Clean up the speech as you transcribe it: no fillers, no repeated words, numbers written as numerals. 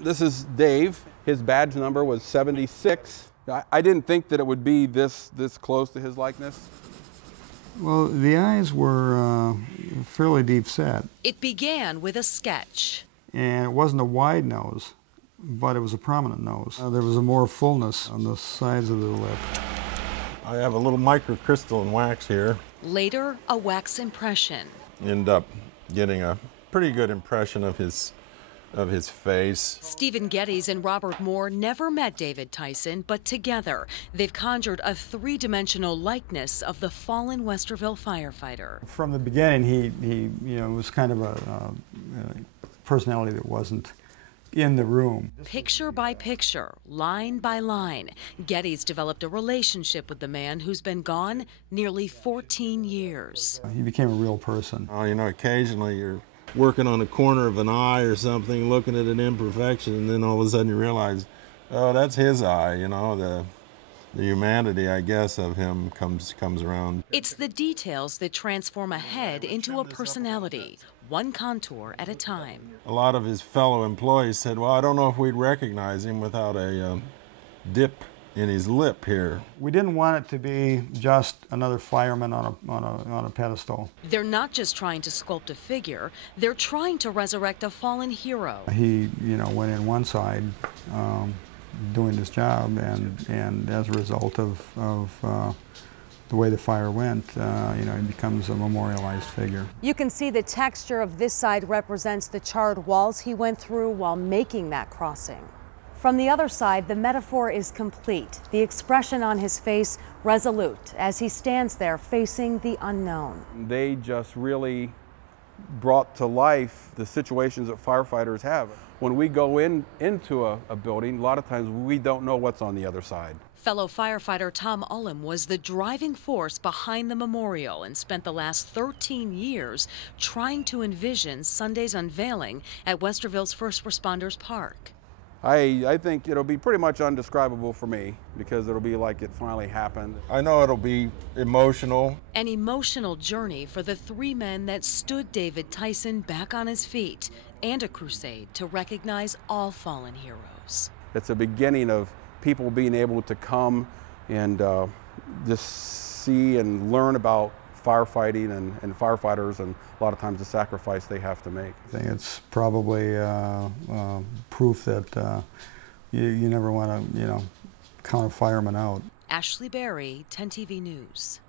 This is Dave. His badge number was 76. I didn't think that it would be this close to his likeness. Well, the eyes were fairly deep set. It began with a sketch. And it wasn't a wide nose, but it was a prominent nose. There was a more fullness on the sides of the lip. I have a little microcrystalline wax here. Later, a wax impression. End up getting a pretty good impression of his face. Stephen Geddes and Robert Moore never met David Tyson, but together they've conjured a three-dimensional likeness of the fallen Westerville firefighter. From the beginning, he was kind of a personality that wasn't in the room. Picture by picture, line by line, Geddes developed a relationship with the man who's been gone nearly 14 years. He became a real person. You know, occasionally you're working on a corner of an eye or something, looking at an imperfection, and then all of a sudden you realize, oh, that's his eye, you know, the humanity, I guess, of him comes around. It's the details that transform a head into a personality, one contour at a time. A lot of his fellow employees said, well, I don't know if we'd recognize him without a dip in his lip here. We didn't want it to be just another fireman on a pedestal. They're not just trying to sculpt a figure, they're trying to resurrect a fallen hero. He, went in one side doing his job, and as a result of the way the fire went, he becomes a memorialized figure. You can see the texture of this side represents the charred walls he went through while making that crossing. From the other side, the metaphor is complete. The expression on his face resolute as he stands there facing the unknown. They just really brought to life the situations that firefighters have. When we go into a building, a lot of times we don't know what's on the other side. Fellow firefighter Tom Ullum was the driving force behind the memorial and spent the last 13 years trying to envision Sunday's unveiling at Westerville's First Responders Park. I think it'll be pretty much undescribable for me because it'll be like it finally happened. I know it'll be emotional. An emotional journey for the three men that stood David Tyson back on his feet, and a crusade to recognize all fallen heroes. It's a beginning of people being able to come and just see and learn about firefighting and firefighters, and a lot of times the sacrifice they have to make. I think it's probably proof that you never want to, count a fireman out. Ashley Berry, 10 TV News.